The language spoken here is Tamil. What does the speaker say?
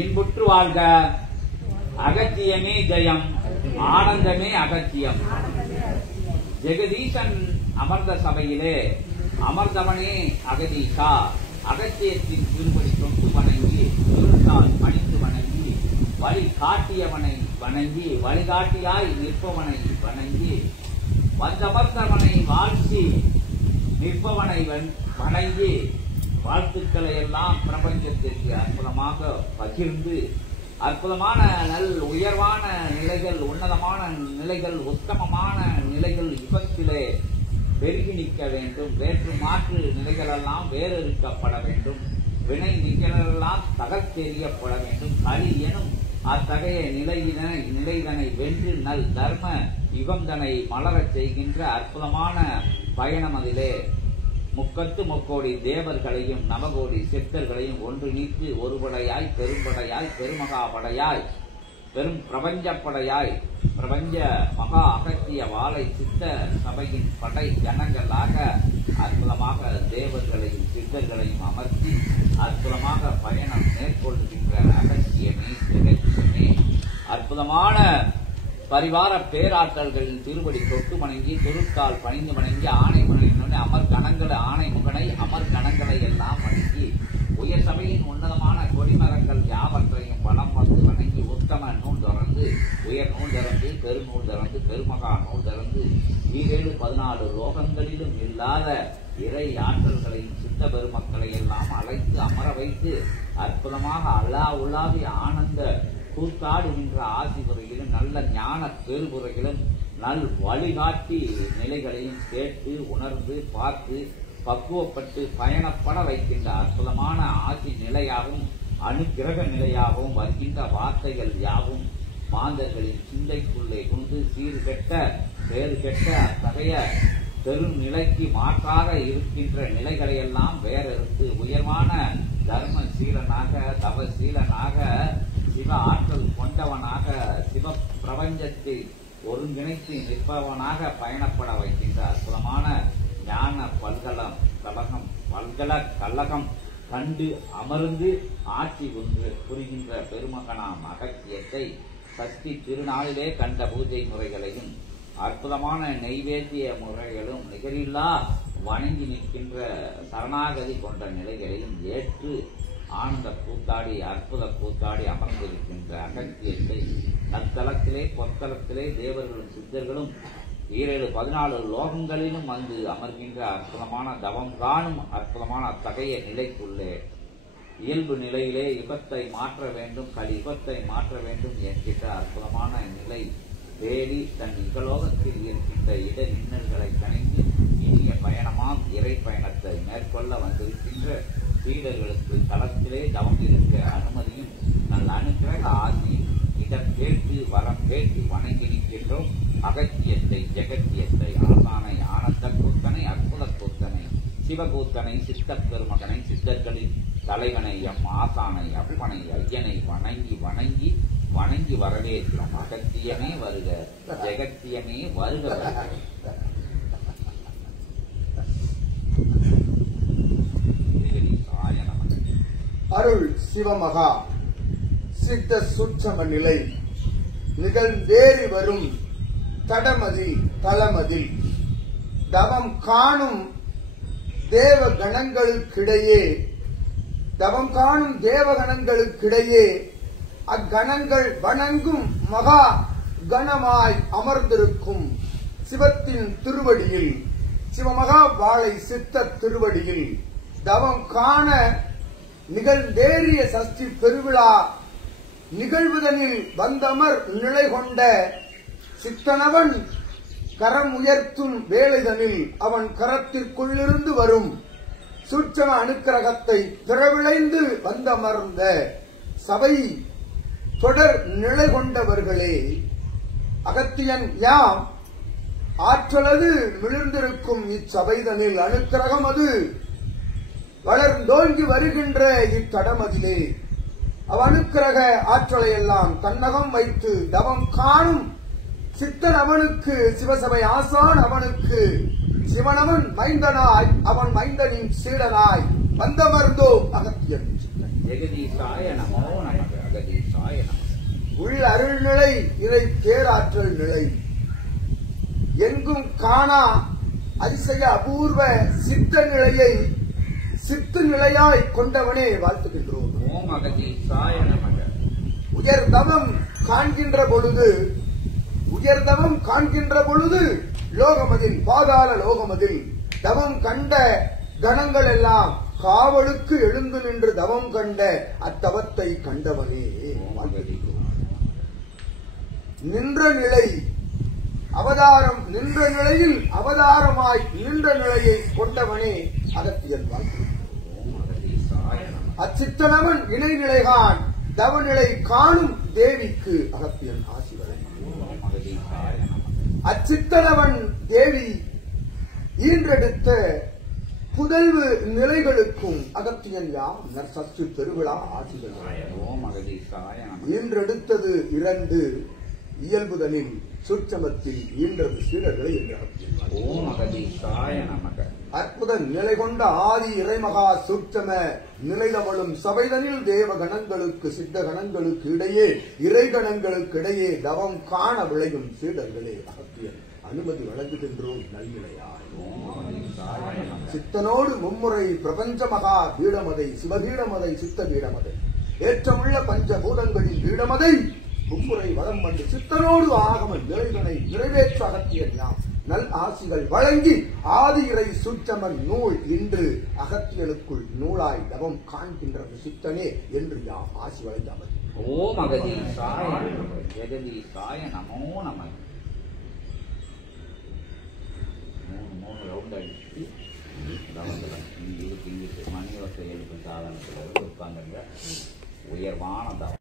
இன்புற்று வாழ்க. அகத்தியமே ஜெயம், ஆனந்தமே அகத்தியம். ஜெகதீசன் அமர்ந்த சபையிலே அமர்ந்தவனே அகதீசா. அகத்தியத்தின் திருப்படி தொட்டு வணங்கி, திருத்தால் பணிந்து வணங்கி, வழி காட்டியவனை வணங்கி, வழிகாட்டியாய் நிற்பவனை வணங்கி, வந்தமர்ந்தவனை வாழ்த்தி நிற்பவனை வணங்கி, வாழ்த்துக்களை எல்லாம் பிரபஞ்சத்திற்கு அற்புதமாக பகிர்ந்து, அற்புதமான உயர்வான நிலைகள், உன்னதமான நிலைகள், உத்தமமான நிலைகள் யுகத்திலே பெருகி நிற்க வேண்டும். வேற்று மாற்று நிலைகளெல்லாம் வேறறுக்கப்பட வேண்டும். வினை நிகழெல்லாம் தகர்த்தெறியப்பட வேண்டும். கலி எனும் அத்தகைய நிலைதனை வென்று நல் தர்ம யுகந்தனை மலரச் செய்கின்ற அற்புதமான பயணம் அதிலே முக்கத்து முக்கோடி தேவர்களையும் நவகோடி சித்தர்களையும் ஒன்று நீத்து ஒருபடையாய் பெரும்படையாய் பெருமகாபடையாய் பெரும் பிரபஞ்சப்படையாய் பிரபஞ்ச மகா அகத்திய வாழை சித்த சபையின் படை ஜனங்களாக அற்புதமாக தேவர்களையும் சித்தர்களையும் அமர்த்தி அற்புதமாக பயணம் மேற்கொள்கின்ற அகத்தியமே ஜெகத்தியமே அற்புதமான பரிவார பேராற்றல்களின் திருவடி தொட்டு வணங்கி, திருத்தால் பணிந்து வணங்கி, ஆணை முகனை அமர் கணங்களை ஆணை முகனை அமர் கணங்களை எல்லாம் வணங்கி, உயர் சபையின் உன்னதமான கொடிமரங்கள் யாவற்றையும் வளம் வந்து வணங்கி, உத்தம நூல் திறந்து, உயர் நூல் திறந்து, பெருநூல் திறந்து, பெருமகா நூல் திறந்து, 14 லோகங்களிலும் இல்லாத இறை ஆற்றல்களையும் சித்த பெருமக்களை எல்லாம் அழைத்து அமர வைத்து அற்புதமாக அல்லா உலாவிய ஆனந்த கூத்தாடுகின்ற ஆசிபுரையிலும் நல்ல ஞான பெருபுரையிலும் நல் வழிகாட்டி நிலைகளையும் கேட்டு உணர்ந்து பார்த்து பக்குவப்பட்டு பயணப்பட வைக்கின்ற அற்புதமான ஆசி நிலையாகவும் அனுக்கிரக நிலையாகவும் வருகின்ற வார்த்தைகள் யாவும் மாந்தர்களின் சிந்தைக்குள்ளே கொண்டு சீர்கெட்ட பேறுகெட்ட அத்தகைய பெரும் நிலைக்கு மாற்றாக இருக்கின்ற நிலைகளையெல்லாம் வேறறுத்து உயர்வான தர்ம சீலனாக தவசீலனாக சிவ ஆற்றல் கொண்டவனாக சிவ பிரபஞ்சத்தை ஒருங்கிணைத்து நிற்பவனாக பயணப்பட வைக்கின்ற அற்புதமான ஞான பல்கலகம் கண்டு அமர்ந்து ஆட்சி ஒன்று புரிகின்ற பெருமகனாம் அகத்தியத்தை சஷ்டி திருநாளிலே கண்ட பூஜை முறைகளையும் அற்புதமான நெய்வேத்திய முறைகளும் நிகரில்லா வணங்கி நிற்கின்ற சரணாகதி கொண்ட நிலைகளையும் ஏற்று ஆனந்த கூத்தாடி அற்புத கூத்தாடி அமர்ந்திருக்கின்ற அகத்தியத்தை நத்தலத்திலே பொத்தலத்திலே தேவர்களும் சித்தர்களும் 14 லோகங்களிலும் வந்து அமர்கின்ற அற்புதமான தவம் காணும் அற்புதமான அத்தகைய நிலைக்குள்ளே இயல்பு நிலையிலே யுகத்தை மாற்ற வேண்டும், கலியுகத்தை மாற்ற வேண்டும் என்கின்ற அற்புதமான நிலை தேடி தன் இகலோகத்தில் இருக்கின்ற இடர் இன்னல்களை கணிந்து இனிய பயணமாம் இறை பயணத்தை மேற்கொள்ள வந்திருக்கின்ற சீடர்களுக்கு தளத்திலே தவம் இருக்க அனுமதியும் நல்ல அனுக்கிரக ஆசியும் இடம் கேட்டு வரம் கேட்டு வணங்கி நிற்கின்றோம். அகத்தியத்தை ஜெகத்தியத்தை ஆசானை ஆனந்த கூத்தனை அற்புத கூத்தனை சிவகூத்தனை சித்தப் பெருமகனை சித்தர்களின் தலைவனை எம் ஆசானை அப்பனை ஐயனை வணங்கி வணங்கி வணங்கி வரவேற்கிறோம். அகத்தியமே வருக, ஜெகத்தியமே வருக. அருள் சிவமகா சித்த சுற்றம நிலை நிகழ்ந்தேறி வரும் தடமதில் தளமதில் தவம் காணும் தேவகணங்களுக்கிடையே அக்கணங்கள் வணங்கும் மகா கணமாய் அமர்ந்திருக்கும் சிவத்தின் திருவடியில் சிவமகா வாழை சித்த திருவடியில் தவம் காண நிகழ்ந்தேறிய சஷ்டி பெருவிழா நிகழ்வுதனில் வந்தமர் நிலை கொண்ட சித்தனவன் கரம் உயர்த்தும் வேளைதனில் அவன் கரத்திற்குள்ளிருந்து வரும் சூட்சம அனுக்கிரகத்தை பிறவிளைந்து வந்தமர்ந்த சபை தொடர் நிலை கொண்டவர்களே, அகத்தியன் யாம் ஆற்றலது மிளிர்ந்திருக்கும் இச்சபைதனில் அனுக்கிரகம் அது வளர்ந்தோங்கி வருகின்ற இத்தடமதிலே அனுக்கிரக ஆற்றலை எல்லாம் தன்னகம் வைத்து தவம் காணும் சித்தன் அவனுக்கு சிவசபை ஆசான் அவனுக்கு சிவனவன் மைந்தனாய் அவன் மைந்தனின் சீடனாய் வந்தமர்ந்தோம் அகத்தியன். ஜெகதீசாய நமோ நமக. இறையில் அருள் நிலை, இறை பேராற்றல் நிலை, எங்கும் காணா அதிசய அபூர்வ சித்த நிலையை சித்து நிலையாய் கொண்டவனே வாழ்த்துகின்றோம். ஓம் அகதீசாய நமக. உயர்தவம் காண்கின்ற பொழுது லோகமதில் பாதாள லோகமதில் தவம் கண்ட கணங்கள் எல்லாம் காவலுக்கு எழுந்து நின்று தவம் கண்ட அத்தவத்தை கண்டவனே நின்ற நிலை அவதாரம், நின்ற நிலையில் அவதாரமாய் நின்ற நிலையை கொண்டவனே அகத்தியன் வாழ்த்து. அச்சித்தனவன் இணைநிலைகான் தவநிலை காணும் தேவிக்கு அகத்தியன் ஆசி வழங்கும். அச்சித்தனவன் தேவி ஈன்றெடுத்த புதல்வு நிலைகளுக்கும் அகத்தியன் யாம் நற்சற்று பெருவிழா ஆசிகள். ஈன்றெடுத்தது 2 இயல்புதலில் சுற்றமத்தில் ஈன்றது சீடர்களை என்று அற்புத நிலை கொண்ட ஆதி இறைமகா சுற்றம நிலைதவளும் சபைதனில் தேவ கணங்களுக்கு சித்த கணங்களுக்கு இடையே இறை கணங்களுக்கு இடையே தவம் காண விளையும் சீடர்களே அகத்தியன் அனுமதி வழங்குகின்றோம் நல்நிலையாய். சித்தனோடு மும்முறை பிரபஞ்ச மகா பீடமதை சிவபீடமதை சித்த பீடமதை ஏற்றமுள்ள பஞ்சபூதங்களின் பீடமதை மும்முறை வரம் வந்து சித்தனோடு ஆகம நிலைகளை நிறைவேற்ற அகத்தியன் யாம் நல் ஆசிகள் வழங்கி ஆதி இறை சுற்றமன் நூல் இன்று அகத்தியனுக்குள் நூலாய் தவம் காண்கின்றது சித்தனே என்று யாம் ஆசி வழங்காமல். ஓம் அகதீசாய ஜெகதீசாய நமோ நம. 3 ரவுண்ட் அடிச்சு இங்கிட்டு மணி வசதிகளுக்கு சாதனத்தில் உட்கார்ந்துங்க. உயர்வான தவம்.